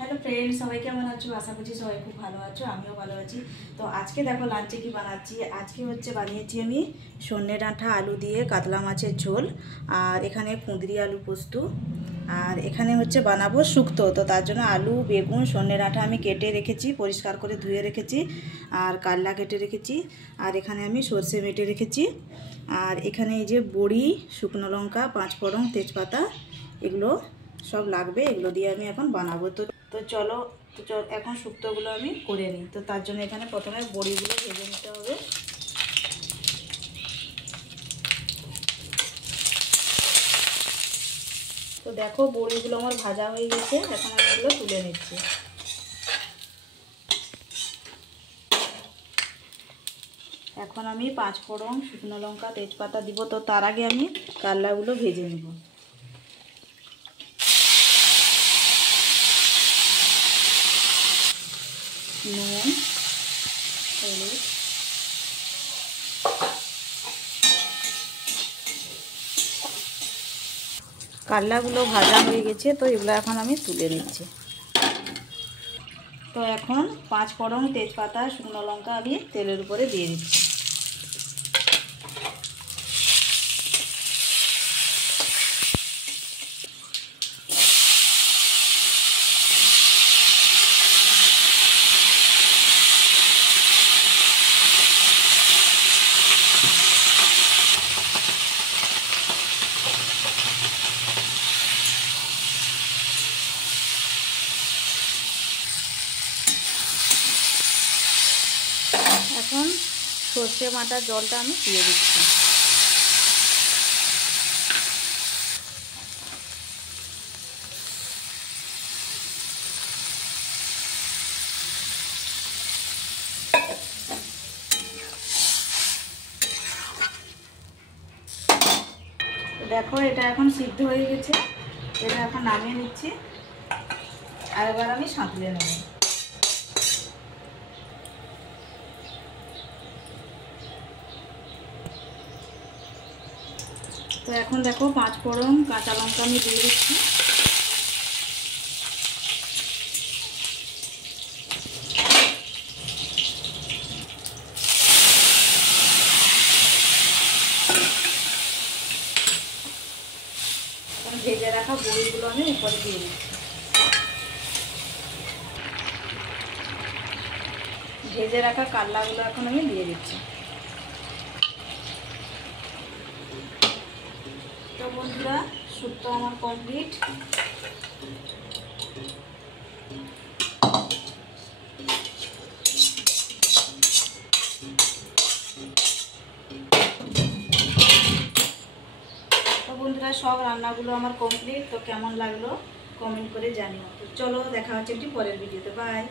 Hello friend, সবাই কেমন আছো? আশা করছি সবাই খুব ভালো আছো, আমিও ভালো আছি। তো আজকে দেখো লাঞ্চে কি বানাচ্ছি। আজকে বানিয়েছি আমি সন্নে ডাঁটা আলু দিয়ে কাতলা মাছের ঝোল, আর এখানে কুঁদরি আলু পোস্ত, আর এখানে বানাবো শুক্তো। তো তার জন্য আলু, বেগুন, সন্নে ডাঁটা আমি কেটে রেখেছি, পরিষ্কার করে ধুয়ে রেখেছি, আর কাল্লা কেটে রেখেছি, আর এখানে আমি সর্ষে বেটে রেখেছি, আর এখানে এই যে বড়ি, শুকনো লঙ্কা, পাঁচফোড়ন, তেজপাতা, এগুলো সব লাগবে। এগুলো দিয়ে আমি এখন বানাবো। তো চলো এখন শুক্তোগুলো আমি করে নিই। তো তার জন্য এখানে প্রথমে বড়িগুলো ভেজে নিতে হবে। তো দেখো বড়িগুলো আমার ভাজা হয়ে গেছে, এখন আমি এগুলো তুলে নিচ্ছি। এখন আমি পাঁচফোড়ন, শুকনো লঙ্কা, তেজপাতা দিব। তো তার আগে আমি কাল্লাগুলো ভেজে নেব। নুন, হলুদ, কাল্লাগুলো ভাজা হয়ে গেছে, তো এগুলো এখন আমি তুলে নিচ্ছি। তো এখন পাঁচফোড়ন, তেজপাতা, শুকনো লঙ্কা আমি তেলের উপরে দিয়ে দিচ্ছি। এখন সর্ষে বাটার জলটা আমি দিয়ে দিচ্ছি। দেখো এটা এখন সিদ্ধ হয়ে গেছে, এটা এখন নামিয়ে নিচ্ছি, আর এবার আমি সাঁতলে নেব। তো এখন দেখো পাঁচফোড়ন, কাঁচা লঙ্কা আমি দিয়ে দিচ্ছি। ভেজে রাখা বড়িগুলো আমি উপরে দিয়ে দিচ্ছি। ভেজে রাখা কাল্লাগুলো এখন আমি দিয়ে দিচ্ছি। তো বন্ধুরা, শুক্তো আমার কমপ্লিট। তো বন্ধুরা, সব রান্নাগুলো আমার কমপ্লিট। তো কেমন লাগলো কমেন্ট করে জানিও। তো চলো দেখা হচ্ছে একটি পরের ভিডিওতে। বাই।